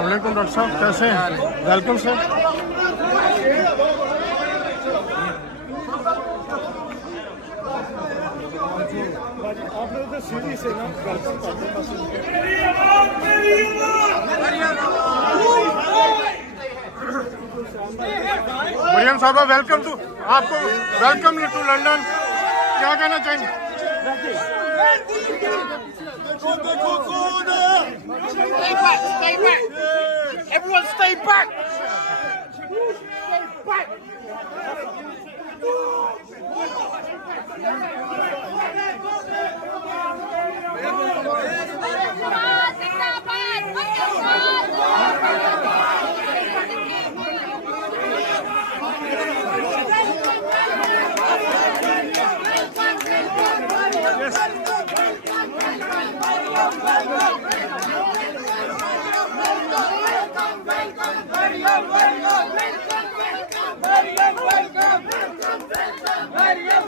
वालेकुम डॉक्टर साहब, कैसे हैं? Welcome sir. आप लोग तो सीढ़ी से ना मरियम साहबा, वेलकम टू आपको, वेलकम टू लंदन। क्या कहना चाहेंगे? Stay back, stay back. Everyone stay back. Stay back. Welcome, welcome, welcome.